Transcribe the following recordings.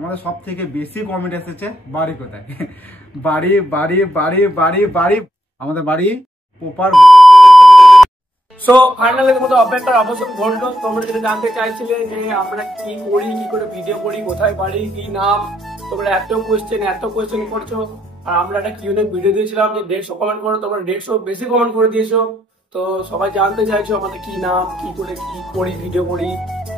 আমাদের সব থেকে বেশি কমেন্ট এসেছে বাড়ি কোথায়। বাড়ি বাড়ি বাড়ি বাড়ি বাড়ি আমাদের বাড়ি প্রপার। সো ফাইনালের মতো অপেক্ষার অবসান ঘটলো। তোমরা যেটা জানতে চাইছিলে যে আমরা কি করি, কি করে ভিডিও করি, কোথায় বাড়ি, কি নাম, তোমরা এত কোয়েশ্চেন করছো। আর আমরা একটা কিউএনএ ভিডিও দিয়েছিলাম যে 150 কমেন্ট করো, তোমরা 150 বেশি কমেন্ট করে দিয়েছো। তো সবাই জানতে চাইছো আমাদের কি নাম, কি করে কি করি, ভিডিও করি,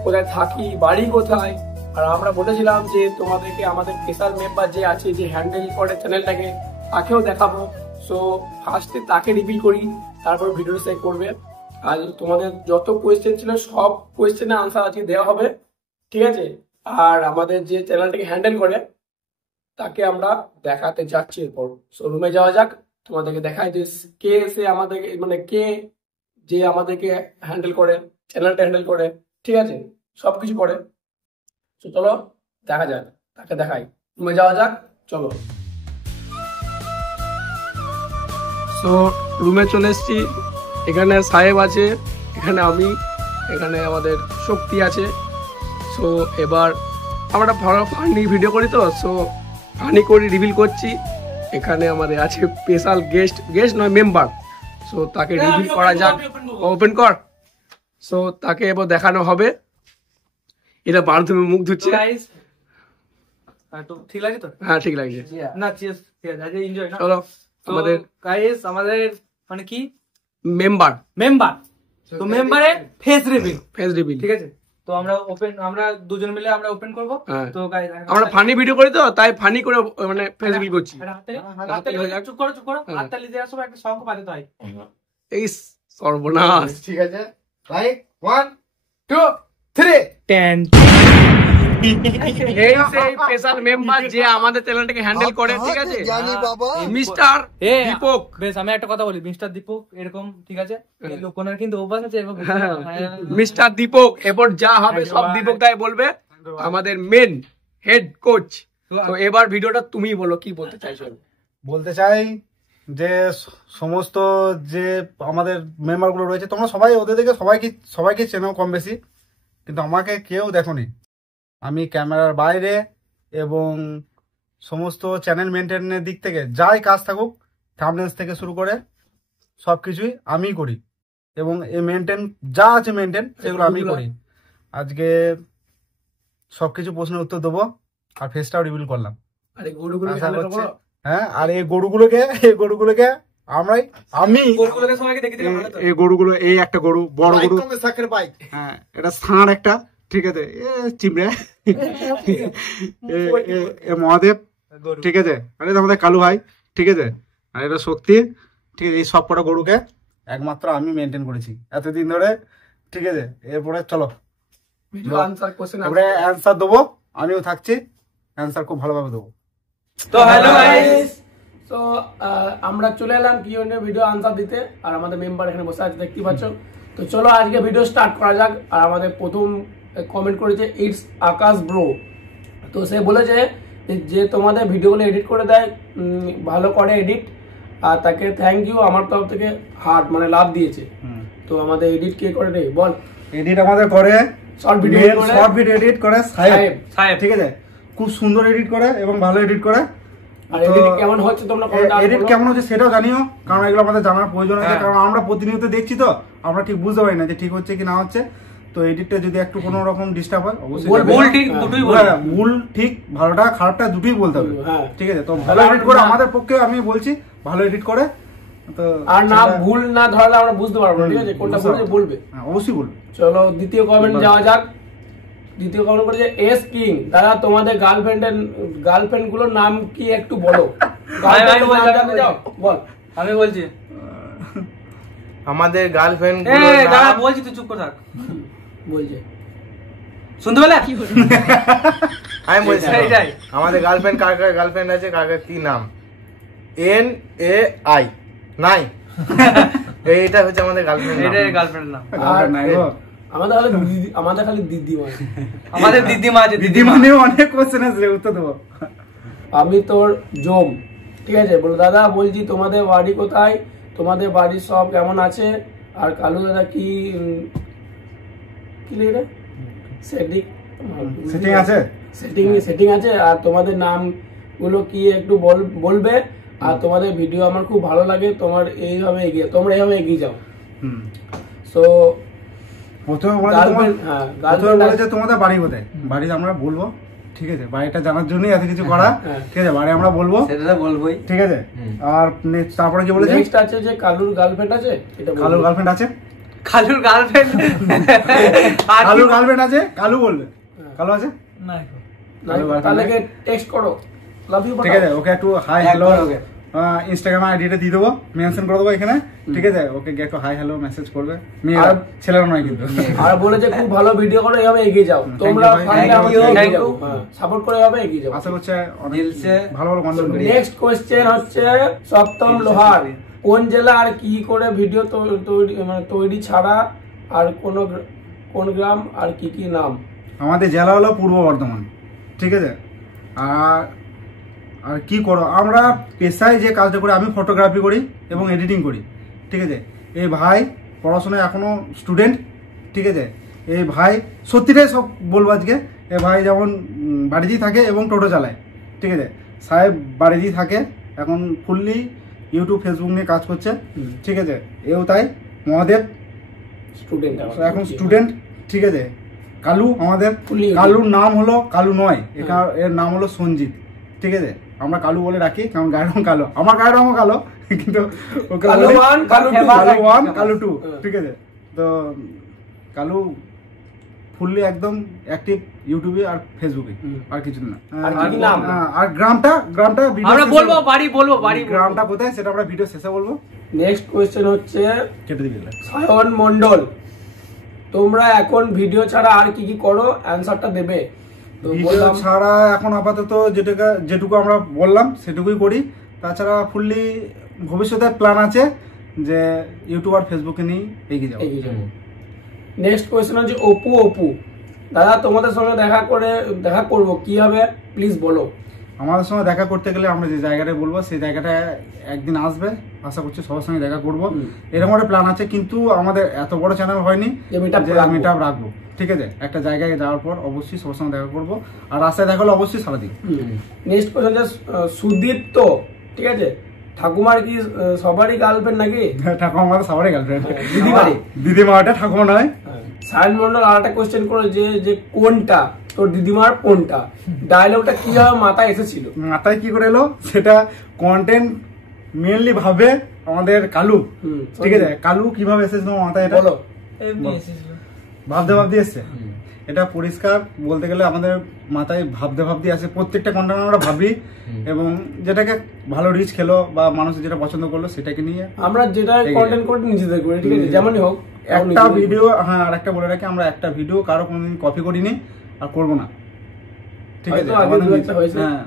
কোথায় থাকি, বাড়ি কোথায়। আর আমরা বলেছিলাম যে তোমাদেরকে আমাদের স্পেশাল মেম্বার যে আছে, যে হ্যান্ডেল করে চ্যানেলটাকে, তাকেও দেখাবো। সো ফার্স্টে তাকে রিভিল করি, তারপর ভিডিও শেয়ার করবে। আর তোমাদের যত কোয়েশ্চেন ছিল সব কোয়েশ্চেনের আনসার আজকে দেওয়া হবে, ঠিক আছে। আর আমাদের যে চ্যানেলটাকে হ্যান্ডেল করে তাকে আমরা দেখাতে যাচ্ছি এরপর। সো রুমে যাওয়া যাক, তোমাদেরকে দেখাই যে কে সে আমাদেরকে, মানে কে যে আমাদেরকে হ্যান্ডেল করে, চ্যানেলটা হ্যান্ডেল করে, ঠিক আছে, সবকিছু করে। তো চলো দেখা যাক, তাকে দেখাই। রুমে যাওয়া যাক, চলো। সো রুমে চলে এসছি। এখানে সাহেব আছে, এখানে আমি, এখানে আমাদের শক্তি আছে। সো এবার আমরা ফানি ভিডিও করি, তো সো ফানি করে রিভিল করছি। এখানে আমাদের আছে স্পেশাল গেস্ট নয় মেম্বার। সো তাকে রিভিল করা যাক। ওপেন কর। সো তাকে এবার দেখানো হবে। এটা বাথরুমে মুখ ধুচ্ছে। ঠিক লাগছে তো? হ্যাঁ ঠিক লাগছে। না ঠিক আছে, এনজয়। চলো আমাদের গাইস, আমাদের মানে কি মেম্বার তো মেম্বারের ফেস রিভিল, ঠিক আছে। তো আমরা দুজন মিলে আমরা ওপেন করব। তো গাইস আমরা ফানি ভিডিও করি, তো তাই ফানি করে মানে ফেস রিভিল করছি। চুপ করো হাততালি দেওয়ার সময় একটা শঙ্খ বাজাতে হয়। এই সর্বনাশ। ঠিক আছে ভাই, 1 2 3 10। এই সেই স্পেশাল মেম্বার যে আমাদের চ্যানেলটাকে হ্যান্ডেল করে, ঠিক আছে, মিস্টার দীপক। বেশ, আমি একটা কথা বলি, মিস্টার দীপক এরকম, ঠিক আছে, লোকনার কিন্তু অভ্যাস আছে। মিস্টার দীপক, এবার যা হবে সব দীপক দাই বলবে, আমাদের মেন হেড কোচ। তো এবার ভিডিওটা তুমি বলো, কি বলতে চাইছো? বলতে চাই যে সমস্ত যে আমাদের মেম্বারগুলো রয়েছে, তোমরা সবাই ওদের থেকে সবাইকে চেনো কম বেশি, কিন্তু আমাকে কেউ দেখোনি। আমি ক্যামেরার বাইরে এবং সমস্ত চ্যানেল মেনটেনের দিক থেকে যাই কাজ থাকুক, থাম্বনেলস থেকে শুরু করে সব কিছুই আমিই করি, এবং এই মেনটেন যা আছে সেগুলো আমি করি। আজকে সবকিছু প্রশ্নের উত্তর দেবো, আর ফেসটাও রিভিল করলাম। হ্যাঁ, আর এই গরুগুলোকে এই গরুগুলো, এই একটা গরু, বড় গরু, হ্যাঁ এটা ষাঁড় একটা, ঠিক আছে, চিমড়ে মহাদেব, ঠিক আছে, আর এটা আমাদের কালু ভাই, ঠিক আছে, আর এটা শক্তি, ঠিক আছে। এই সব কটা গরুকে একমাত্র আমি মেনটেন করেছি এতদিন ধরে, ঠিক আছে। এরপরে চলো অ্যান্সার দেবো, আমিও থাকছি, অ্যান্সার খুব ভালোভাবে দেবো। তো হ্যালো গাইস, তো আমরা চলে এলাম কিউএনএ ভিডিও আনসার দিতে, আর আমাদের মেম্বার এখানে বসে আছে, দেখতে পাচ্ছ। তো চলো আজকে ভিডিও স্টার্ট করা যাক। আর আমাদের প্রথম কমেন্ট করেছে ইটস আকাশ ব্রো। তো সে বলেছে যে তোমাদের ভিডিওগুলো এডিট করে দেয়, ভালো করে এডিট, আর তাকে থ্যাংক ইউ আমার তরফ থেকে, হার্ট মানে লাভ দিয়েছে। তো আমাদের এডিট কে করে রে বল? এডিট আমাদের করে, শর্ট ভিডিও এডিট করে সাহেব, ঠিক আছে, খুব সুন্দর এডিট করে এবং ভালো এডিট করে। আর এডিট কেমন হচ্ছে তোমরা এডিট কেমন হচ্ছে সেটাও জানিও, কারণ এগুলো আমাদের জানার প্রয়োজন আছে, কারণ আমরা প্রতিনিয়ত দেখছি, তো আমরা ঠিক বুঝতে পারি না যে ঠিক হচ্ছে কি না হচ্ছে। তো এডিটটা যদি একটু কোনো রকম ডিস্টার্ব হয়, অবশ্যই ভুল ঠিক ভালোটা খারাপটা দুটোই বলতে হবে, ঠিক আছে। তো ভালো এডিট করে আমাদের পক্ষে, আমি বলছি ভালো এডিট করে, তো আর না ভুল না ধরলে আমরা বুঝতে পারবো না, ঠিক আছে, কোনটা বলবে, অবশ্যই বলবে। চলো দ্বিতীয় কমেন্ট যাওয়া যাক। দ্বিতীয় কমেন্ট করেছে এস কিং, দাদা তোমাদের গার্লফ্রেন্ড গুলোর নাম কি একটু বলো। বল। আমি বলছি আমাদের গার্লফ্রেন্ড, দাদা বলছি, তুই চুপ করে থাক। বলছে শুনতে পেলে? আমি বলছি আমাদের গার্লফ্রেন্ড, কার কার গার্লফ্রেন্ড আছে, কার কার কি নাম, NAI নাই, এইটা হচ্ছে আমাদের গার্লফ্রেন্ড, এটাই গার্লফ্রেন্ড নাম। আমাদের খালি দিদিমা, আমাদের দিদিমা আছে, দিদিমানেও অনেক কোশ্চেন আছে, উত্তর দেবো। আমি তোর জম, ঠিক আছে, বলো দাদা বলছি তোমাদের বাড়ি কোথায়, তোমাদের বাড়ির সব কেমন আছে, আর কালু দাদা কি লিখে সেটিং আছে, সেটিং আছে। আর তোমাদের নামগুলো কি একটু বলবে। আর তোমাদের ভিডিও আমার খুব ভালো লাগে, তোমরা এইভাবে এগিয়ে যাও। সো প্রথমে বলেছে তোমাদের বাড়ি কোথায়, বাড়ি আমরা বলবো, ঠিক আছে, বাড়িটা জানার জন্যই এত কিছু করা, ঠিক আছে, বাড়ি আমরা বলবো, সেটা বলবোই, ঠিক আছে। আর তারপরে কি বলেছে, নেক্সট আছে যে কালুর গার্লফ্রেন্ড আছে, এটা কালুর গার্লফ্রেন্ড আছে, কালুর গার্লফ্রেন্ড আছে, কালু বলবে, কালু আছে না, তাহলে টেক্সট করো, লাভ ইউ, ঠিক আছে, ওকে একটু হাই হ্যালো ইনস্টাগ্রাম আইডিটা দিয়ে দেবো, মেনশন করে দেবো এখানে, ঠিক আছে, ওকে একটু হাই হ্যালো মেসেজ করবে, মেয়েরা ছেলেরা নয় কিন্তু। আর বলেছে খুব ভালো ভিডিও করো, এইভাবে এগিয়ে যাও তোমরা, সাপোর্ট করে এইভাবে এগিয়ে যাও। আশা করছি ভালো ভালো কন্টেন্ট। নেক্সট কোশ্চেন হচ্ছে সপ্তম লোহার কোন জেলা আর কি করে ভিডিও তৈরি ছাড়া আর কোন গ্রাম আর কি কি নাম? আমাদের জেলা হলো পূর্ব বর্ধমান, ঠিক আছে। আর কি করো, আমরা পেশায় যে কাজটা করি, আমি ফটোগ্রাফি করি এবং এডিটিং করি, ঠিক আছে। এই ভাই পড়াশোনায় এখনো স্টুডেন্ট, ঠিক আছে। এই ভাই সত্যিটাই সব বলবো আজকে, এই ভাই যেমন বাড়িতেই থাকে এবং টোটো চালায়, ঠিক আছে। সাহেব বাড়িতেই থাকে, এখন ফুললি ইউটিউব ফেসবুক নিয়ে কাজ করছে, ঠিক আছে। এও তাই, মহাদেব স্টুডেন্ট, এখন স্টুডেন্ট, ঠিক আছে। কালু আমাদের, কালুর নাম হলো কালু নয়, এর নাম হলো সঞ্জিত, ঠিক আছে। আমরা কালু বলে রাখি, কারণ গায়ের রং কালো, আমার গায়ের রঙও কালো, কিন্তু কালু 1 কালু 2, ঠিক আছে। তো কালু ফুললি একদম অ্যাক্টিভ ইউটিউবে আর ফেসবুকে, আর কিছু না। আর গ্রামটা আমরা বলবো, বাড়ি গ্রামটা কোথায় সেটা আমরা ভিডিও শেষে বলবো। নেক্সট কোশ্চেন হচ্ছে কেটে দিবি সায়ন মন্ডল, তোমরা এখন ভিডিও ছাড়া আর কি কি করো, অ্যানসারটা দেবে। ভিডিও ছাড়া এখন আপাতত যেটুকু আমরা বললাম সেটুকুই করি, তাছাড়া ফুললি ভবিষ্যতে প্ল্যান আছে যে ইউটিউব আর ফেসবুকে নিয়ে এগিয়ে যাবো। নেক্সট কোয়েশ্চেন হচ্ছে অপু, দাদা তোমাদের সঙ্গে দেখা করবো কি হবে প্লিজ বলো। আমাদের সঙ্গে দেখা করতে গেলে আমরা যে জায়গাটা বলবো সেই জায়গাটা একদিন আসবে, আশা করছি সবার সঙ্গে দেখা করবো, এরকম একটা প্ল্যান আছে। কিন্তু আমাদের এত বড় চ্যানেল হয়নি যে মিট আপ রাখবো, ঠিক আছে। একটা জায়গায় যাওয়ার পর অবশ্যই সবার সঙ্গে দেখা করবো, আর রাস্তায় দেখা হলে অবশ্যই সারা দিন। নেক্সট কোয়েশ্চন হচ্ছে সুদীপ্ত, ঠিক আছে, ঠাকুমার কি সবারই গার্লফ্রেন্ড নাকি? ঠাকুমা আমাদের সবারই গার্লফ্রেন্ড, দিদিমাটা ঠাকুমা নয়। সায়ন মন্ডল আর একটা কোয়েশ্চেন করে যে কোনটা তোর দিদিমার কোনটা, ডায়লগটা কিভাবে মাথায় এসেছিল? মাথায় কি করে এলো সেটা কন্টেন্ট মেনলি ভাবে আমাদের কালু, ঠিক আছে। কালু কিভাবে এসেছিল মাথায়, এটা বলো। ভাবতে এসছে, এটা পরিষ্কার বলতে গেলে আমাদের মাথায় ভাবতে আসে, প্রত্যেকটা কন্টেন্ট আমরা ভাবি, এবং যেটাকে ভালো রিচ খেলো বা মানুষ যেটা পছন্দ করলো সেটাকে নিয়ে আমরা যেটা কন্টেন্ট করে নিজেদের করি, ঠিক আছে, যেমনই হোক। একটা ভিডিও, হ্যাঁ, আর একটা বলে রাখি, আমরা একটা ভিডিও কারো কোনোদিন কপি করিনি আর করবো না, ঠিক আছে। হ্যাঁ,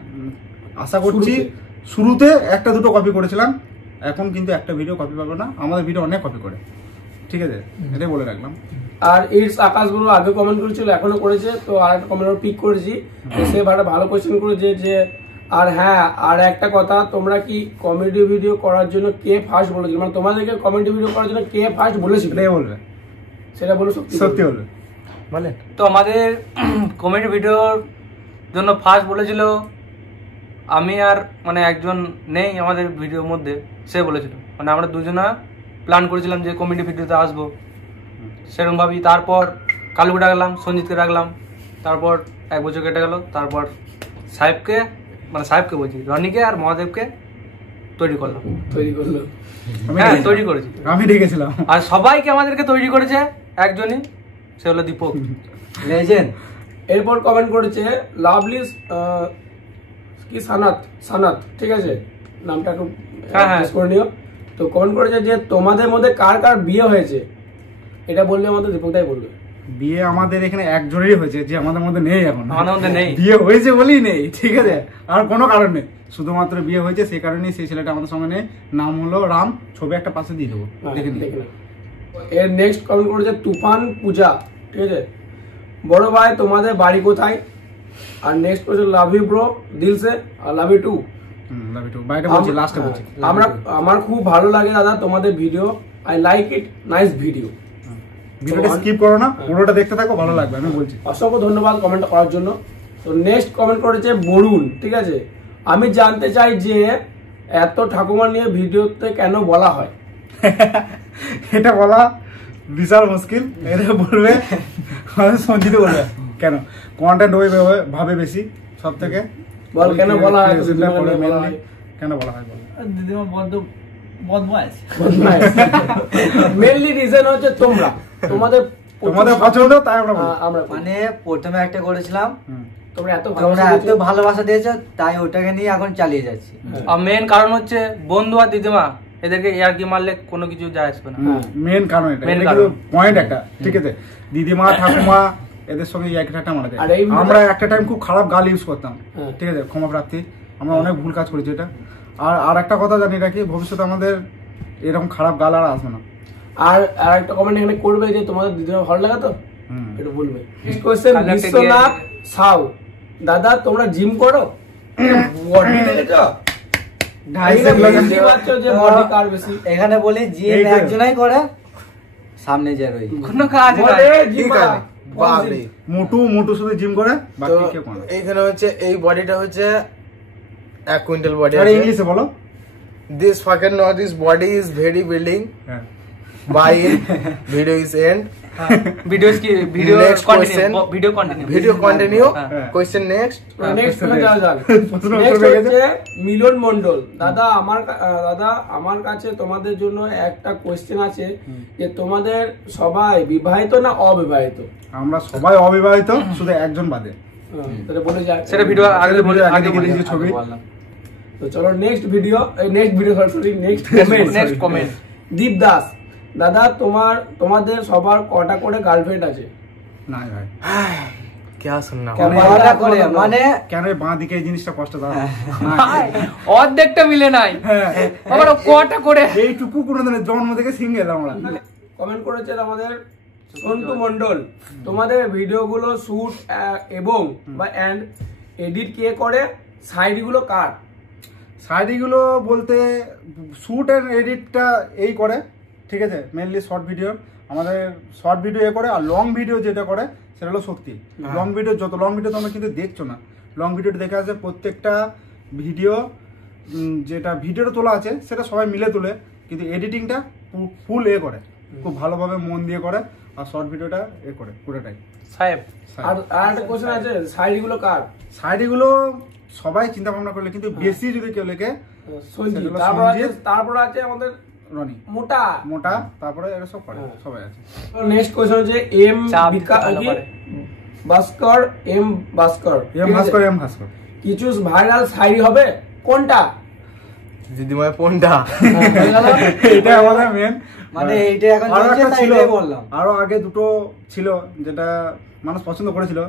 আশা করছি শুরুতে একটা দুটো কপি করেছিলাম, এখন কিন্তু একটা ভিডিও কপি পাবে না, আমাদের ভিডিও অনেক কপি করে, ঠিক আছে, এটাই বলে রাখলাম। আর ইটস আকাশ গুলো আগে কমেন্ট করেছিল, এখনো করেছে, তো আর একটা কমেন্ট পিক করেছি, সে ভালো কোয়েশ্চেন করেছে যে আর হ্যাঁ, আর একটা কথা, তোমরা কি কমেডি ভিডিও করার জন্য কে ফার্স্ট বলেছিল, মানে তোমাদেরকে কমেডি ভিডিও করার জন্য কে ফার্স্ট বলেছিল? এটাই বলবে, সেটা বলো, সত্যি বলবে। বলে তো আমাদের কমেডি ভিডিওর জন্য ফার্স্ট বলেছিল আমি, আর মানে একজন নেই আমাদের ভিডিওর মধ্যে, সে বলেছিল, মানে আমরা দুজনা প্ল্যান করেছিলাম যে কমেডি ভিডিওতে আসবো সেরকম ভাবি। তারপর কালুকে ডাকলাম, সঞ্জিতকে ডাকলাম, তারপর 1 বছর কেটে গেল, তারপর সাহেবকে বলছি, রনিকে আর মহাদেবকে তৈরি করলো। হ্যাঁ, তৈরি করেছি, আমি ডেকেছিলাম। আর সবাইকে আমাদেরকে তৈরি করেছে একজনই, সে হলো দীপক, লেজেন্ড। এরপর কমেন্ট করেছে লাভলি কি সানাত, ঠিক আছে, নামটা একটু করে নিও। তো কমেন্ট করেছে যে তোমাদের মধ্যে কার কার বিয়ে হয়েছে, এটা বললে আমাদের দীপকটাই বলবে। বিয়ে আমাদের এখানে একজনেরই হয়েছে, যে আমাদের মধ্যে নেই, এখন আমাদের মধ্যে নেই, বিয়ে হয়েছে বলেই নেই, ঠিক আছে, আর কোনো কারণ নেই, শুধুমাত্র বিয়ে হয়েছে, সেই কারণেই সেই ছেলেটা আমাদের সঙ্গে নেই। নাম হলো রাম, ছবি একটা পাশে দিয়ে দেবো, দেখে নিন। এর নেক্সট কমেন্ট করেছে তুফান পূজা, ঠিক আছে, বড় ভাই তোমাদের বাড়ি কোথায়? আর নেক্সট করেছে লাভ ইউ ব্রো দিল সে, আর লাভ ইউ টু। আমার খুব ভালো লাগে দাদা তোমাদের video, I like it, nice video. ভিডিওটা স্কিপ করো না, পুরোটা দেখতে থাকো, ভালো লাগবে, আমি বলছি। অসংখ্য ধন্যবাদ কমেন্ট করার জন্য। তো নেক্সট কমেন্ট করেছে বরুণ, ঠিক আছে। আমি জানতে চাই যে এত ঠাকুমা নিয়ে ভিডিওতে কেন বলা হয়? এটা বলা বিশাল মুশকিল, এটা বলবে সঞ্জিত বলবে কেন কন্টেন্ট ওই ভাবে বেশি সব থেকে। বল কেন বলা হয়, কেন বলা হয় বল। দিদিমা বদমাইশ মেইনলি রিজন হচ্ছে তোমাদের পছন্দ, তাই আমরা মানে প্রথমে একটা করেছিলাম, তোমরা এত ভালোবাসা দিয়েছো, তাই ওটাকে নিয়ে এখন চালিয়ে যাচ্ছি। আর মেন কারণ হচ্ছে বন্ধু আর দিদিমা, এদেরকে ইয়ার্কি মারলে কোনো কিছু যায় আসবে না। মেন কারণ এটা, পয়েন্ট একটা, ঠিক আছে। দিদিমা ঠাকুমা এদের সঙ্গে একটা মারা যায়। আমরা একটা টাইম খুব খারাপ গাল ইউজ করতাম, ঠিক আছে, ক্ষমা প্রার্থী, আমরা অনেক ভুল কাজ করেছি এটা। আর একটা কথা জানি রাখি, ভবিষ্যতে আমাদের এরকম খারাপ গাল আর আসবে না। আর একটা কমেন্ট এখানে করবে যে তোমাদের দিদিমা ভালো লাগে তো, এটা বলবে। কোশ্চেন বিশ্বনাথ সাউ, দাদা তোমরা জিম করো? বডি দেখেছো? এখানে বলি জিম একজনই করে, সামনে যে রই কোনো কাজ মোটু শুধু জিম করে, বাকি কেউ করে না। এইখানে হচ্ছে এই বডিটা হচ্ছে 1 কুইন্টাল বডি। ইংলিশে বলো। This fucking know this body is very building. By it, video is end. Video কি video Next question. Continue Video continue. Question next. Next যাওয়া যাক। নেক্সট হচ্ছে মিলন মণ্ডল, দাদা আমার কাছে তোমাদের জন্য একটা কোশ্চেন আছে যে তোমাদের সবাই বিবাহিত না অবিবাহিত? আমরা সবাই অবিবাহিত, শুধু একজন বাদে। তাহলে বলে যাক, সেটা ভিডিও আগে বলে ছবি। তো চলো নেক্সট ভিডিও নেক্সট কমেন্ট। দীপ দাস, দাদা তোমাদের সবার কটা করে গার্লফ্রেন্ড আছে? না ভাই, क्या सुनना মানে কেন বাঁ দিকে এই জিনিসটা কষ্ট দাও, অর্ধেকটা মিলে নাই, আবার কটা করে এইটুকু কোনোদিন জন্ম থেকে সিঙ্গেল আমরা। কমেন্ট করেছেন আমাদের সন্তু মণ্ডল, তোমাদের ভিডিওগুলো শুট এবং বা এন্ড এডিট কে করে? সাইডগুলো কার? সাইডগুলো বলতে শুট এন্ড এডিটটা এই করে, ঠিক আছে। মেনলি শর্ট ভিডিও, আমাদের শর্ট ভিডিও এ করে, আর লং ভিডিও যেটা করে সেটা হলো শক্তি। লং ভিডিও যত লং ভিডিও তোমরা কিন্তু দেখছো না, লং ভিডিওটা দেখে আছে প্রত্যেকটা ভিডিও, যেটা ভিডিওটা তোলা আছে সেটা সবাই মিলে তোলে, কিন্তু এডিটিংটা ফুল এ করে, খুব ভালোভাবে মন দিয়ে করে, আর শর্ট ভিডিওটা এ করে পুরোটাই। সাহেব আর একটা কোশ্চেন আছে, সাইডগুলো কার? সাইডগুলো সবাই চিন্তা ভাবনা করলে, কিন্তু বেশি যদি কেউ লেখে সঞ্জিত, তারপর আছে আমাদের রনি মোটা, তারপরে এরা সব করে, সবাই আছে। নেক্সট কোশ্চেন হচ্ছে এম ভাস্কর, কিছু ভাইরাল শাড়ি হবে কোনটা? দিদিমা কোনটা? এটা আমাদের মেন, মানে এইটা এখন চলছে, তাই এটাই বললাম। আরো আগে দুটো ছিল যেটা মানুষ পছন্দ করেছিল,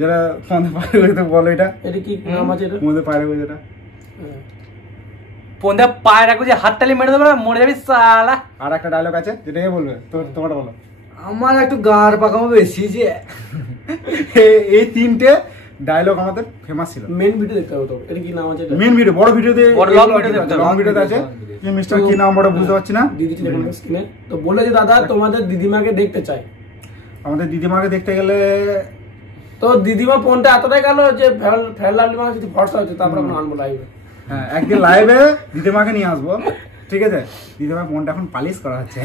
যেটা মধ্যে পায়রে গেছে, বলো এটা কি নাম আছে? এটা মধ্যে পায়রে গেছে, যেটা পন্দে পায়ে রাখো যে হাততালি মেরে দেবে, মরে যাবি শালা। আর একটা ডায়লগ আছে, যেটা বলবে, তোমারটা বলো। আমার একটু গাঁর পাকামো বেশি, যে এই তিনটে ডায়লগ আমাদের ফেমাস ছিল। মেন ভিডিও দেখতে হবে তো, এটা কি নাম আছে? মেন ভিডিও, বড় ভিডিওতে, লং ভিডিওতে আছে। মিস্টার কি নাম বড় বুঝতে পারছি না, দিদি স্ক্রিনে তো বলে যে দাদা তোমাদের দিদিমাকে দেখতে চাই। আমাদের দিদিমাকে দেখতে গেলে তো দিদিমা ফোনটা এতটাই গেল যে ফেয়ার লাভলি মানে যদি ভরসা হচ্ছে, তারপর আমরা আনবো লাইভে। হ্যাঁ, একদিন লাইভে দিদিমাকে নিয়ে আসবো, ঠিক আছে। দিদিমা ফোনটা এখন পালিশ করা হচ্ছে।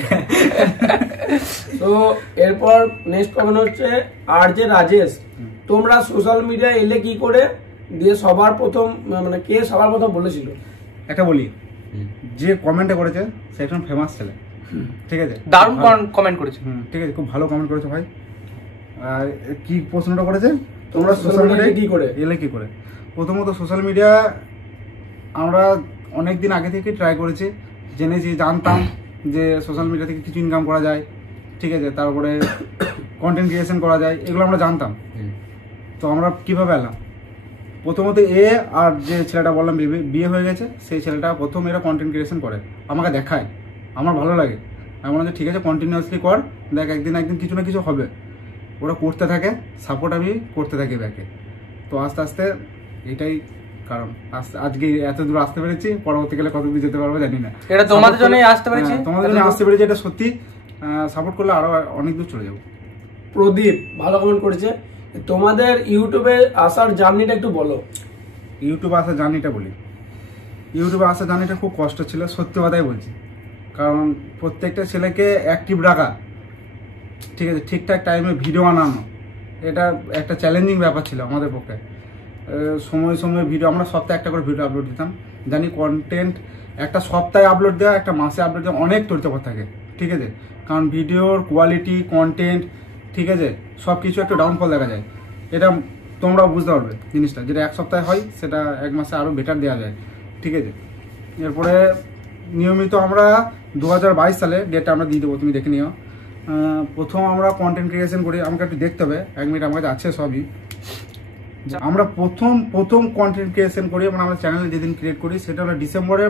তো এরপর নেক্সট কমেন্ট হচ্ছে আর যে রাজেশ, তোমরা সোশ্যাল মিডিয়া এলে কি করে দিয়ে সবার প্রথম, মানে কে সবার প্রথম বলেছিল? একটা বলি, যে কমেন্টটা করেছে সে একজন ফেমাস ছেলে, ঠিক আছে, দারুণ কমেন্ট করেছে, ঠিক আছে, খুব ভালো কমেন্ট করেছে ভাই। আর কি প্রশ্নটা করেছে, তোমরা সোশ্যাল মিডিয়া কি করে এলে কি করে? প্রথমত সোশ্যাল মিডিয়া আমরা অনেক দিন আগে থেকে ট্রাই করেছি, জেনেছি, জানতাম যে সোশ্যাল মিডিয়া থেকে কিছু ইনকাম করা যায়, ঠিক আছে, তারপরে কন্টেন্ট ক্রিয়েশন করা যায়, এগুলো আমরা জানতাম। তো আমরা কিভাবে এলাম, প্রথমত আর যে ছেলেটা বললাম বিয়ে হয়ে গেছে, সেই ছেলেটা প্রথম এরা কন্টেন্ট ক্রিয়েশন করে, আমাকে দেখায়, আমার ভালো লাগে, আমি বললাম যে ঠিক আছে কন্টিনিউয়াসলি কর, দেখ একদিন কিছু না কিছু হবে। ওরা করতে থাকে, সাপোর্ট আমি করতে থাকি ব্যাকে। তো আস্তে আস্তে এটাই কারণ আজকে এত দূর আসতে পেরেছি, পরবর্তীকালে কত দূর যেতে পারবো জানি না। এটা তোমাদের জন্যই আসতে পেরেছি, তোমাদের জন্য আসতে পেরেছি, এটা সত্যি। সাপোর্ট করলে আরো অনেক দূর চলে যাবো। প্রদীপ ভালো কমেন্ট করেছে, তোমাদের ইউটিউবে আসার জার্নিটা একটু বলো। ইউটিউবে আসার জার্নিটা বলি। ইউটিউবে আসার জার্নিটা খুব কষ্ট ছিল, সত্যি কথাই বলছি। কারণ প্রত্যেকটা ছেলেকে অ্যাক্টিভ রাখা, ঠিক আছে, ঠিকঠাক টাইমে ভিডিও বানানো, এটা একটা চ্যালেঞ্জিং ব্যাপার ছিল আমাদের পক্ষে। সময় সময় ভিডিও, আমরা সপ্তাহে একটা করে ভিডিও আপলোড দিতাম। জানি কন্টেন্ট একটা সপ্তাহে আপলোড দেওয়া, একটা মাসে আপলোড দেওয়া অনেক তৈরি থাকে, ঠিক আছে। কারণ ভিডিওর কোয়ালিটি, কন্টেন্ট, ঠিক আছে, সব কিছু একটা ডাউনফল দেখা যায়। এটা তোমরা বুঝতে পারবে জিনিসটা, যেটা এক সপ্তাহে হয় সেটা এক মাসে আরও বেটার দেওয়া যায়, ঠিক আছে। এরপরে নিয়মিত আমরা 2022 সালে, ডেটটা আমরা দিয়ে দেবো, তুমি দেখে নিও। প্রথম আমরা কন্টেন্ট ক্রিয়েশন করি, আমাকে একটু দেখতে হবে, 1 মিনিট আমার কাছে আছে সবই। আমরা প্রথম কন্টেন্ট ক্রিয়েশন করি, মানে আমরা চ্যানেল যেদিন ক্রিয়েট করি সেটা হলো ডিসেম্বরে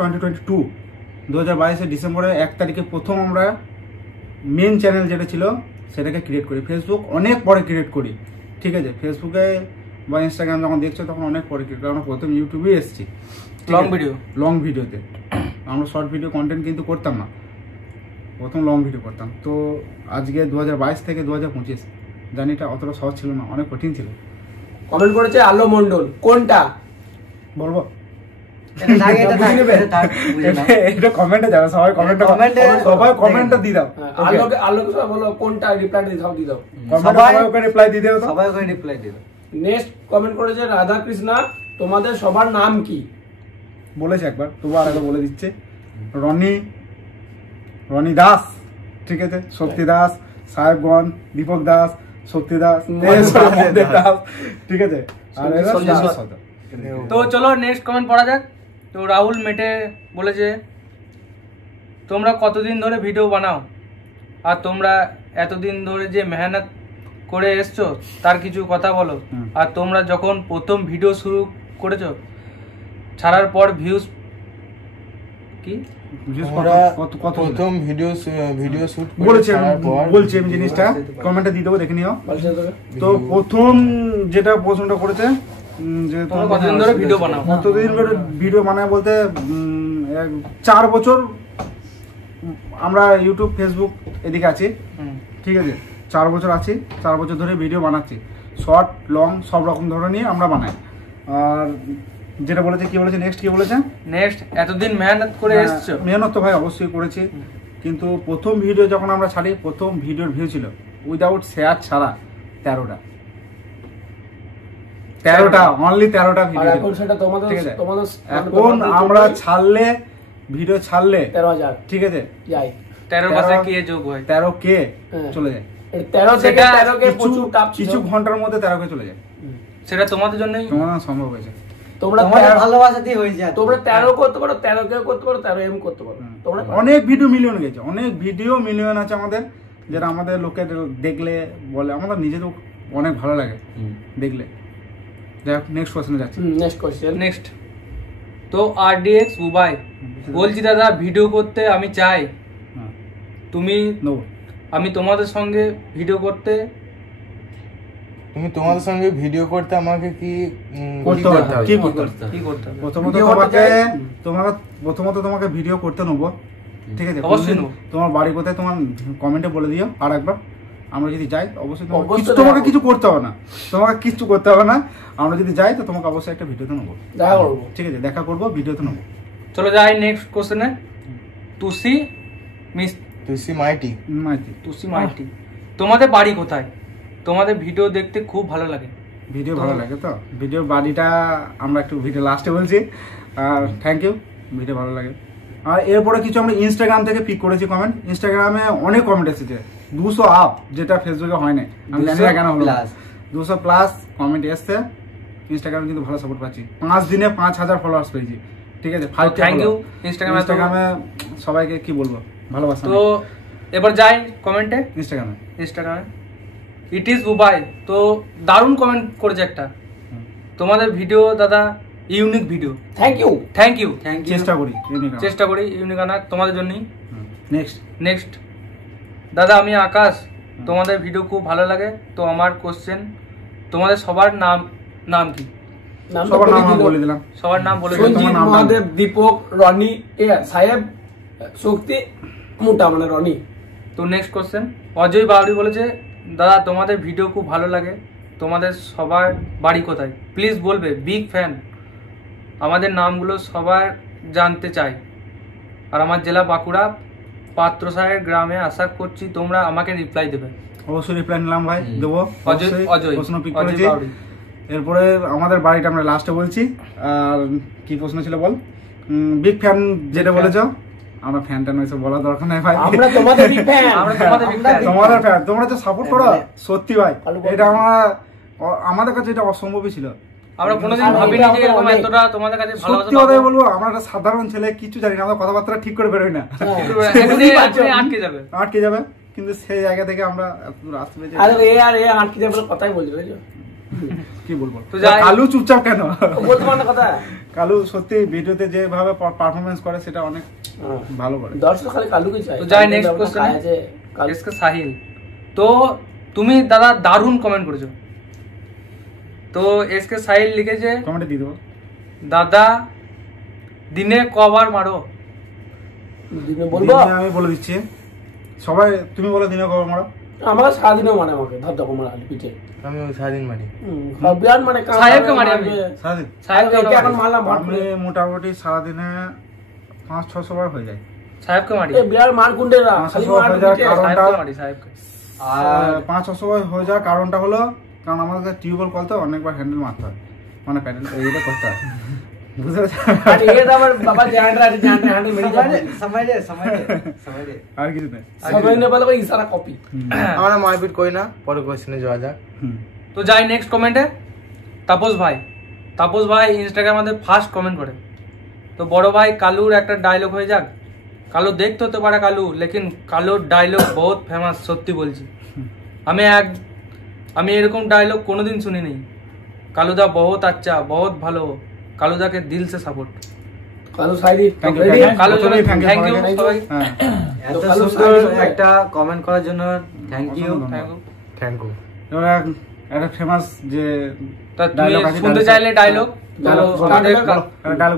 2022, 2022 ডিসেম্বরের 1 তারিখে প্রথম আমরা মেন চ্যানেল যেটা ছিল সেটাকে ক্রিয়েট করি। ফেসবুক অনেক পরে ক্রিয়েট করি, ঠিক আছে। ফেসবুকে বা ইনস্টাগ্রাম যখন দেখছো তখন অনেক পরে ক্রিয়েট করি। আমরা প্রথম ইউটিউবে এসেছি লং ভিডিওতে। আমরা শর্ট ভিডিও কন্টেন্ট কিন্তু করতাম না, প্রথম লং ভিডিও করতাম। তো আজকে 2022 থেকে 2025 জার্নিটা অতটা সহজ ছিল না, অনেক কঠিন ছিল। কমেন্ট করেছে আলো মন্ডল, কোনটা বলবো? এটা এটা কমেন্টে যাবে, সবাই কমেন্টটা দিয়ে দাও। আলোকে সবাই বলো কোনটা, রিপ্লাই দিয়ে দাও। সবাই ওকে রিপ্লাই দিয়ে দাও। সবাই ওকে রিপ্লাই দিয়ে দাও। নেক্সট কমেন্ট করেছে রাধা কৃষ্ণা, তোমাদের সবার নাম কি? বলেছে একবার, তবু আর একবার বলে দিচ্ছে। রনি দাস, ঠিক আছে, শক্তি দাস, সাহেবগঞ্জ, দীপক দাস, শক্তি দাস, দাস, ঠিক আছে। আর তো চলো নেক্সট কমেন্ট পড়া যাক। তো রাহুল মেটে বলেছে, তোমরা কতদিন ধরে ভিডিও বানাও, আর তোমরা এতদিন ধরে যে মেহনত করে এসছো তার কিছু কথা বলো। আর তোমরা যখন প্রথম ভিডিও শুরু করেছো, ছাড়ার পর ভিউজ কি প্রথম ভিডিও শুট বলছি আমি জিনিসটা কমেন্টে দিয়ে দেবো, দেখে নিও। তো প্রথম যেটা প্রশ্নটা করেছে যে কতদিন ধরে ভিডিও বানাও, কতদিন ধরে ভিডিও বানায় বলতে 4 বছর আমরা ইউটিউব, ফেসবুক এদিকে আছি, ঠিক আছে। 4 বছর আছি, 4 বছর ধরে ভিডিও বানাচ্ছি, শর্ট লং সব রকম ধরনের আমরা বানাই। আর যেটা বলেছে, কি বলেছে নেক্সট, কি বলেছে নেক্সট এতদিন মেহনত করে এসছো। মেহনত তো ভাই অবশ্যই করেছি, কিন্তু প্রথম ভিডিও যখন আমরা ছাড়ি, প্রথম ভিডিওর ভিউ ছিল উইদাউট শেয়ার ছাড়া 13টা, অনলি 13টা ভিডিও। এখন সেটা তোমাদের এখন আমরা ছাড়লে, ভিডিও ছাড়লে 13,000, ঠিক আছে, যাই 13 পাশে কি যোগ হয়, 13K চলে যায়। 13 থেকে 13K প্রচুর টাপ, কিছু ঘন্টার মধ্যে 13K চলে যায়। সেটা তোমাদের জন্যই সম্ভব হয়েছে। তোমরা ভালোবাসাতেই হয়ে যায়। তোমরা 13 করতে পারো, 13K করতে পারো, 13M করতে পারো। তোমরা অনেক ভিডিও মিলিয়ন গেছে, অনেক ভিডিও মিলিয়ন আছে আমাদের, যেটা আমাদের লোকের দেখলে বলে, আমাদের নিজেদের অনেক ভালো লাগে দেখলে। যাই হোক, নেক্সট কোশ্চেনে যাচ্ছি। নেক্সট তো RDX উবাই বলছি, দাদা ভিডিও করতে আমি চাই, আমি তোমাদের সঙ্গে ভিডিও করতে, আমাকে কি করতে হবে? প্রথমত তোমাকে ভিডিও করতে নেবো, ঠিক আছে। অবশ্যই নেবো। তোমার বাড়ি কোথায় তোমার কমেন্টে বলে দিও, আর একবার আমরা যদি যাই অবশ্যই তোমাকে কিছু করতে হবে না, আমরা যদি যাই তো তোমাকে অবশ্যই একটা ভিডিওতে নেবো, দেখা করবো, ঠিক আছে, দেখা করবো, ভিডিওতে নেবো। চলো যাই নেক্সট কোশ্চেনে। তুসি মাইটি, তোমাদের বাড়ি কোথায়? তোমাদের ভিডিও দেখতে খুব ভালো লাগে। ভিডিও ভালো লাগে তো, ভিডিও বাড়িটা আমরা একটু ভিডিও লাস্টে বলছি। আর থ্যাংক ইউ, ভিডিও ভালো লাগে। আর এরপরে কিছু আমরা ইনস্টাগ্রাম থেকে পিক করেছি কমেন্ট। ইনস্টাগ্রামে অনেক কমেন্ট এসেছে, 200 আপ, যেটা ফেসবুকে হয় না, আমি জানি না কেন হলো। 200+ কমেন্ট এসছে। ইনস্টাগ্রামে কিন্তু ভালো সাপোর্ট পাচ্ছি, 5 দিনে 5,000 ফলোয়ার্স পেয়েছি, ঠিক আছে। থ্যাংক ইউ ইনস্টাগ্রামে সবাইকে কি বলবো, ভালোবাসা। তো এবার যাই কমেন্টে। ইনস্টাগ্রামে ইট ইজ উবাই, তো দারুণ কমেন্ট করেছে একটা, তোমাদের ভিডিও দাদা ইউনিক ভিডিও, থ্যাংক ইউ। চেষ্টা করি ইউনিক আনা তোমাদের জন্যই। নেক্সট দাদা আমি আকাশ, তোমাদের ভিডিও খুব ভালো লাগে। তো আমার কোশ্চেন, তোমাদের সবার নাম কি? সবার নাম বলে দিলাম, সবার নাম বলে সঞ্জিত, মহাদেব, দীপক, রনি, সাহেব, শক্তি, মোটা মানে রনি। তো নেক্সট কোশ্চেন, অজয় বাউরি বলেছে দাদা তোমাদের ভিডিও খুব ভালো লাগে, তোমাদের সবার বাড়ি কোথায় প্লিজ বলবে, বিগ ফ্যান, আমাদের নামগুলো সবার জানতে চাই। আর আমার জেলা বাঁকুড়া, পাত্রসাহের গ্রামে, আশা করছি তোমরা আমাকে রিপ্লাই দেবে। অবশ্যই রিপ্লাই নিলাম ভাই, দেবো। অজয় প্রশ্ন পিক করেছি। এরপরে আমাদের বাড়িটা আমরা লাস্টে বলছি। আর কি প্রশ্ন ছিল বল? বিগ ফ্যান যেটা বলেছ, আমরা ফ্যানটা নয়, বলা দরকার নাই ভাই, আমরা তোমাদের বিগ ফ্যান, তোমাদের ফ্যান, তোমরা যে সাপোর্ট করো সত্যি ভাই, এটা আমাদের কাছে এটা অসম্ভবই ছিল। আমরা কোনোদিন ভাবিনি যে এরকম এতটা তোমাদের কাছে ভালোবাসা সত্যি কথাই বলবো, আমরা একটা সাধারণ ছেলে, কিছু জানি না, আমরা কথাবার্তা ঠিক করে বেরোই না, আটকে যাবে। কিন্তু সেই জায়গা থেকে আমরা এতদূর আসতে পেরেছি। আরে এ আর এ আটকে যাবে কথাই বলছো, কি বলবো? কালু চুপচাপ কেন বলতে পারো না কথা? কালু সত্যি ভিডিওতে যেভাবে পারফরমেন্স করে সেটা অনেক ভালো করে। দর্শক খালি কালুকে চাই। তো যাই নেক্সট কোশ্চেন আছে এসকে সাহিল। তো তুমি দাদা দারুণ কমেন্ট করেছো। তো এসকে সাহিল লিখেছে, কমেন্টে দিয়ে দেবো, দাদা দিনে কবার মারো? দিনে বলবো? আমি বলে দিচ্ছি, সবাই তুমি বলো দিনে কবার মারো। আমার সারাদিনও মানে আমাকে ধপ ধপ মারা পিঠে, আমি সারাদিন মারি। বিরাট মানে সাহেবকে মারি আমি, সাহেবকে এখন মারলাম। আমি মোটামুটি সারাদিনে 500-600 বার হয়ে যায়। সাহেবকে মারি, এই বিরাট মার কুন্ডেরা খালি মার পিঠে। সাহেবকে মারি, সাহেবকে। আর 500-600 বার হয়ে যাওয়ার কারণটা হলো, কারণ আমাদের টিউবওয়েল কল তো অনেকবার হ্যান্ডেল মারতে হয়, মানে প্যাডেল এইটা করতে হয়, বুঝতে পারছো? আর এটা আমার বাবা জানরা হ্যান্ডেল মেরে যাবে, সময় দে আর কিছু নেই, সময় নে বলে ইশারা কপি। আমরা মারপিট করি না। পরে কোশ্চেনে যাওয়া যাক। তো যাই নেক্সট কমেন্টে। তাপস ভাই ইনস্টাগ্রামে আমাদের ফার্স্ট কমেন্ট করে। তো বড় ভাই কালুর একটা ডায়লগ হয়ে যাক। কালু দেখতে হতে পারে কালু, লেকিন কালুর ডায়লগ বহুত ফেমাস, সত্যি বলছি। আমি এরকম ডায়লগ কোনোদিন শুনিনি। কালুদা বহুত আচ্ছা, বহুত ভালো, কালুদাকে দিল সে সাপোর্ট। কালু সাইরি কালু থ্যাংক ইউ সবাই, এত সুন্দর একটা কমেন্ট করার জন্য থ্যাংক ইউ। এবার একটা ফেমাস যে ডায়লগ আছে, শুনতে চাইলে ডায়লগ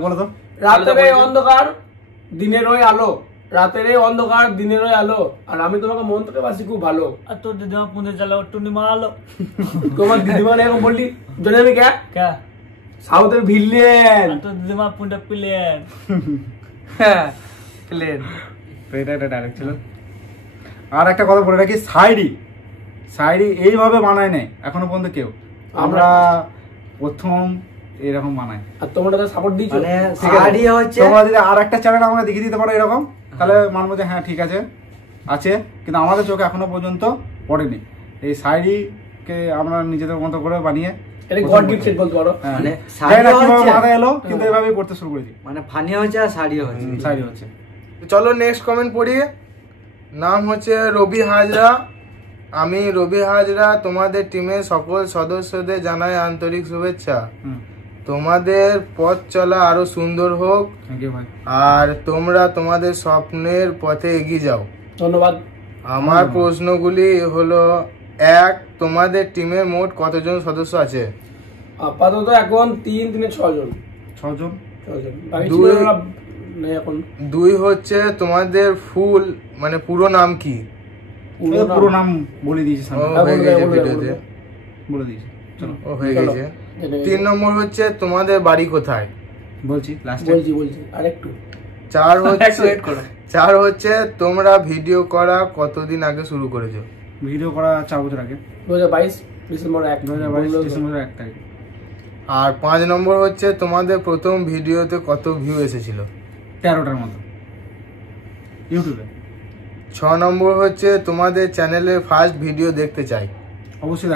বলো তো। রাতের অন্ধকার দিনের ওই আলো, রাতের অন্ধকার দিনের ওই আলো, আর আমি তোমাকে মন থেকে বাসি খুব ভালো। আর তোর দিদিমা পুঁজে চালাও টুনিমা আলো। তোমার দিদিমা এরকম বললি জানি আমি কে সাউথের ভিলেন, তোর দিদিমা পুঁটা প্লেন। হ্যাঁ প্লেন। তো এটা একটা ডায়লগ ছিল। আর একটা কথা বলে রাখি, শায়রি এইভাবে বানায় নেই এখনো পর্যন্ত কেউ, আমরা প্রথম এরকম বানাই। আর তোমরা তো সাপোর্ট দিছো, মানে শায়রি হচ্ছে, তোমরা যদি আর একটা চ্যানেল আমাকে দেখিয়ে দিতে পারো এরকম, তাহলে মানবো যে হ্যাঁ ঠিক আছে, কিন্তু আমাদের চোখে এখনো পর্যন্ত পড়েনি। এই শায়রিকে আমরা নিজেদের মতো করে বানিয়ে কিন্তু এভাবেই করতে শুরু করেছি, মানে ফানি হচ্ছে আর শায়রি হচ্ছে। চলো নেক্সট কমেন্ট পড়ি। নাম হচ্ছে রবি হাজরা। আমি রবি হাজরা তোমাদের টিমের সকল সদস্যদের জানাই আন্তরিক শুভেচ্ছা। তোমাদের পথ চলা আরো সুন্দর হোক, আর তোমরা তোমাদের স্বপ্নের পথে এগিয়ে যাও। ধন্যবাদ। আমার প্রশ্নগুলি হলো, 1, তোমাদের টিমে মোট কতজন সদস্য আছে? আপাতত এখন 6 জন। 2 হচ্ছে তোমাদের ফুল মানে পুরো নাম কি? পুরো নাম বলে দিয়েছি, বলে দিয়েছি, হয়ে গেছে। 3 নম্বর হচ্ছে তোমাদের বাড়ি কোথায়? বলছি আরেকটু। 4 হচ্ছে তোমরা ভিডিও করা কতদিন আগে শুরু করেছো? ভিডিও করা 4 বছর আগে, 2022 ডিসেম্বর 1 তারিখ। আর 5 নম্বর হচ্ছে তোমাদের প্রথম ভিডিওতে কত ভিউ এসেছিল? 13টার মতো ইউটিউবে। 6 নম্বর হচ্ছে তোমাদের চ্যানেলে ফার্স্ট ভিডিও দেখতে চাই। অবশ্যই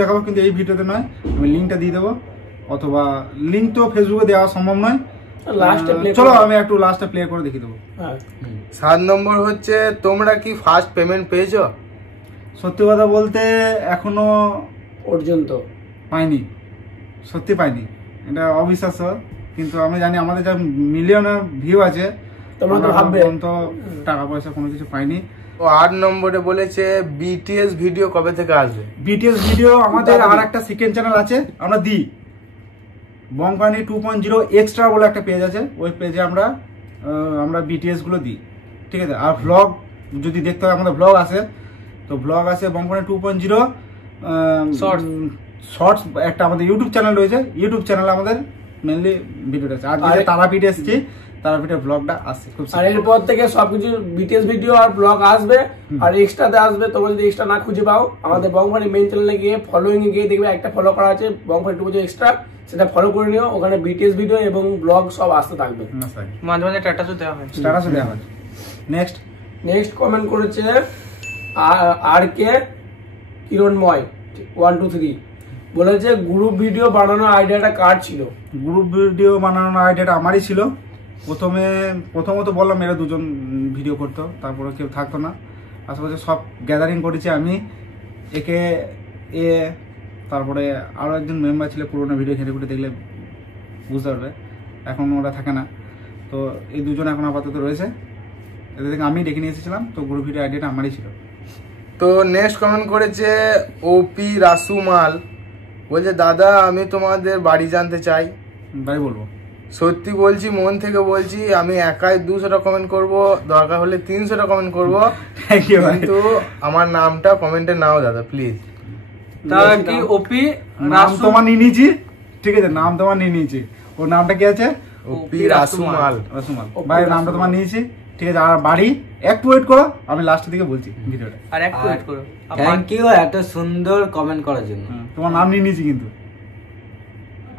দেখাবো, কিন্তু এই ভিডিওতে নয়, আমি লিঙ্কটা দিয়ে দেবো, অথবা লিঙ্ক তো ফেসবুকে দেওয়া সম্ভব নয়, চলো আমি একটু লাস্টে প্লে করে দেখিয়ে দেবো। 7 নম্বর হচ্ছে তোমরা কি ফার্স্ট পেমেন্ট পেয়েছো? সত্যি কথা বলতে এখনো পর্যন্ত পাইনি, সত্যি পাইনি, এটা অবিশ্বাস্য, কিন্তু আমি জানি আমাদের যা মিলিয়নের ভিউ আছে, তোমরা তো ভাববে তো টাকা পয়সা কোনো কিছু পাইনি। 8 নম্বরে বলেছে বিটিএস ভিডিও কবে থেকে আসবে? বিটিএস ভিডিও আমাদের আর একটা সেকেন্ড চ্যানেল আছে, আমরা দিই, বংপানি 2.0 এক্সট্রা বলে একটা পেজ আছে, ওই পেজে আমরা বিটিএস গুলো দিই, ঠিক আছে। আর ভ্লগ যদি দেখতে হয়, আমাদের ভ্লগ আছে, তো ব্লগ আছে বঙ্কনে 2.0 Shorts। শর্টস একটা আমাদের ইউটিউব চ্যানেল রয়েছে, ইউটিউব চ্যানেলে আমাদের মেনলি ভিডিওটা আছে। আজকে যে তারাপীঠে এসেছি, তারাপীঠের ব্লগটা আসছে খুব আর এরপর থেকে সবকিছু বিটিএস ভিডিও আর ব্লগ আসবে, আর এক্সট্রাতে আসবে। তোমরা যদি এক্সট্রা না খুঁজে পাও, আমাদের বংফানি মেইন চ্যানেলে গিয়ে ফলোইং এ গিয়ে দেখবে একটা ফলো করা আছে বংফানি 2.0 এক্সট্রা, সেটা ফলো করে নিও। ওখানে বিটিএস ভিডিও এবং ব্লগ সব আসতে থাকবে, মাঝে মাঝে স্ট্যাটাসও দেওয়া হয়। স্ট্যাটাসও দেওয়া হয়। নেক্সট কমেন্ট করেছে আর কে কিরণময় 1 2 3, বলেছে গ্রুপ ভিডিও বানানোর আইডিয়াটা কার ছিল? গ্রুপ ভিডিও বানানোর আইডিয়াটা আমারই ছিল। প্রথমত বললাম এরা দুজন ভিডিও করতো, তারপরে কেউ থাকতো না, আশেপাশে সব গ্যাদারিং করেছি আমি, তারপরে আরও একজন মেম্বার ছিল, পুরোনো ভিডিও ঘেটে ঘুটে দেখলে বুঝতে পারবে, এখন ওরা থাকে না। তো এই দুজন এখন আপাতত রয়েছে, এদের থেকে আমি ডেকে নিয়ে এসেছিলাম। তো গ্রুপ ভিডিও আইডিয়াটা আমারই ছিল। তো নেক্সট কমেন্ট করেছে ওপি রাসুমাল, বলছে দাদা আমি তোমাদের বাড়ি জানতে চাই। বাড়ি বলবো? সত্যি বলছি, মন থেকে বলছি, আমি একাই 200টা কমেন্ট করব, দরকার হলে 300টা কমেন্ট করব, কিন্তু আমার নামটা কমেন্টে নাও দাদা প্লিজ। তার কি ওপি নাম তোমার নিয়ে নিয়েছি, ঠিক আছে, নাম তোমার নিয়ে নিয়েছি। ওর নামটা কি আছে? ওপি রাসুমাল। ভাই নামটা তোমার নিয়েছি, ঠিক আছে। আর বাড়ি একটু ওয়েট করো, আমি লাস্টের দিকে বলছি ভিডিওটা। আর একটু ওয়েট করো। থ্যাংক ইউ এত সুন্দর কমেন্ট করার জন্য। তোমার নাম নিয়ে নিয়েছি, কিন্তু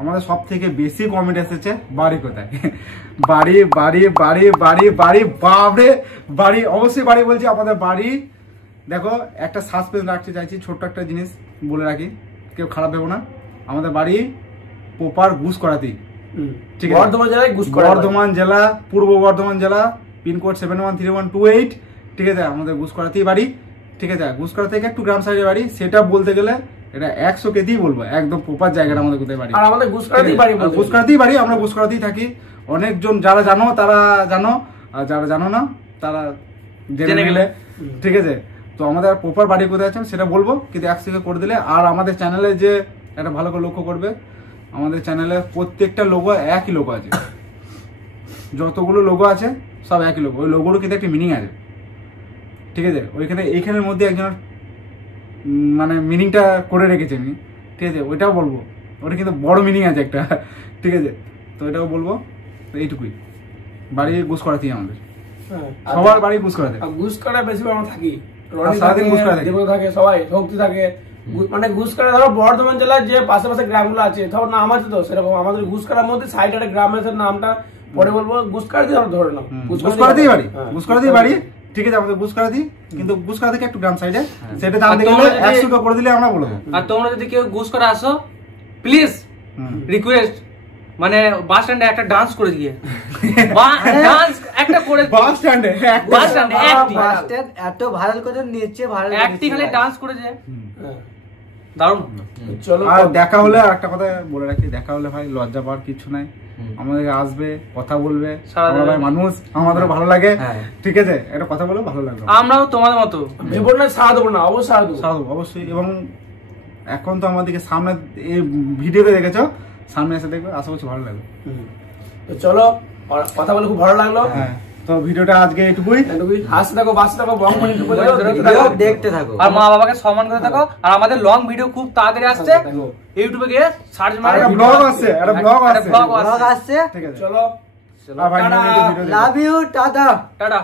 আমাদের সব থেকে বেশি কমেন্ট এসেছে বাড়ি কোথায়। বাড়ি বাড়ি বাড়ি বাড়ি বাড়ি, বাপরে বাড়ি, অবশ্যই বাড়ি বলছি। আমাদের বাড়ি দেখো, একটা সাসপেন্স রাখতে চাইছি, ছোট্ট একটা জিনিস বলে রাখি, কেউ খারাপ ভেবো না। আমাদের বাড়ি প্রপার গুসকরাতেই, ঠিক আছে, বর্ধমান জেলায় বর্ধমান জেলা, পূর্ব বর্ধমান জেলা, পিনকোড 713128, ঠিক আছে। আমাদের গুসকরাতেই বাড়ি, ঠিক আছে। গুসকরা থেকে একটু গ্রাম সাইডের বাড়ি, সেটা বলতে গেলে এটা 100 কেতেই বলবো, একদম প্রপার জায়গাটা আমাদের কোথায় বাড়ি। আর আমাদের গুসকরাতেই বাড়ি, গুসকরাতেই বাড়ি, আমরা গুসকরাতেই থাকি। অনেকজন যারা জানো তারা জানো, আর যারা জানো না তারা জেনে গেলে, ঠিক আছে। তো আমাদের প্রপার বাড়ি কোথায় আছে সেটা বলবো, কিন্তু 100 করে দিলে। আর আমাদের চ্যানেলে যে একটা ভালো করে লক্ষ্য করবে, আমাদের চ্যানেলে প্রত্যেকটা লোগো একই লোগো আছে, যতগুলো লোগো আছে সব একই লোগো। ওই লোগোরও কিন্তু একটা মিনিং আছে, ঠিক আছে। ওইখানে এইখানের মধ্যে একজনের মানে মিনিংটা করে রেখেছে আমি, ঠিক আছে, ওইটাও বলবো। ওটা কিন্তু বড় মিনিং আছে একটা, ঠিক আছে। তো এটাও বলবো। তো এইটুকুই, বাড়ি গুসকরাতেই আমাদের, সবার বাড়ি গুসকরাতে। গুসকরা বেশি আমরা থাকি, সারাদিন গুসকরা থাকে, সবাই শক্তি থাকে। মানে গুসকরা ধরো বর্ধমান জেলার যে পাশাপাশি গ্রামগুলো আছে, ধরো নাম আছে তো সেরকম, আমাদের গুসকরার মধ্যে সাইড একটা গ্রাম আছে, নামটা পরে বলবো। গুসকরাতেই ধরে নাও, গুসকরাতেই বাড়ি, গুসকরাতেই বাড়ি, ঠিক আছে। আমাদের গুসকরাতেই, কিন্তু গুসকরা থেকে একটু গ্রাম সাইডে, সেটা জানতে গেলে 100 করে দিলে আমরা বলবো। আর তোমরা যদি কেউ গুসকরা আসো, প্লিজ রিকোয়েস্ট, মানে বাস স্ট্যান্ডে একটা ডান্স করে দিয়ে, ডান্স একটা করে বাস স্ট্যান্ডে এত ভাইরাল করে নিচ্ছে, ভাইরাল একটি খালি ডান্স করে যায়, দারুণ। চলো, আর দেখা হলে একটা কথা বলে রাখি, দেখা হলে ভাই লজ্জা পাওয়ার কিছু নাই, আমাদের আসবে, কথা বলবে, আমরা মানুষ, আমাদেরও ভালো লাগে, ঠিক আছে। একটা কথা বলে ভালো লাগবে, আমরাও তোমাদের মতো ভেবো না, সাড়া দেবো না, অবশ্যই সাড়া দেবো অবশ্যই। এবং এখন তো আমাদেরকে সামনে এই ভিডিওতে দেখেছো, সামনে এসে দেখবে, আশা করছি ভালো লাগবে। তো চলো, কথা বলে খুব ভালো লাগলো। হ্যাঁ, তো ভিডিওটা আজকে এইটুকুই। হাসতে থাকো, বাঁচতে থাকো, দেখতে থাকো, আর মা বাবাকে সম্মান করে থাকো। আর আমাদের লং ভিডিও খুব তাড়াতাড়ি আসছে, ইউটিউবে গিয়ে সার্চ মারো, একটা ব্লগ আসছে, একটা ব্লগ আসছে, ঠিক আছে। চলো, ভাই, লাভ ইউ, টাটা টাটা।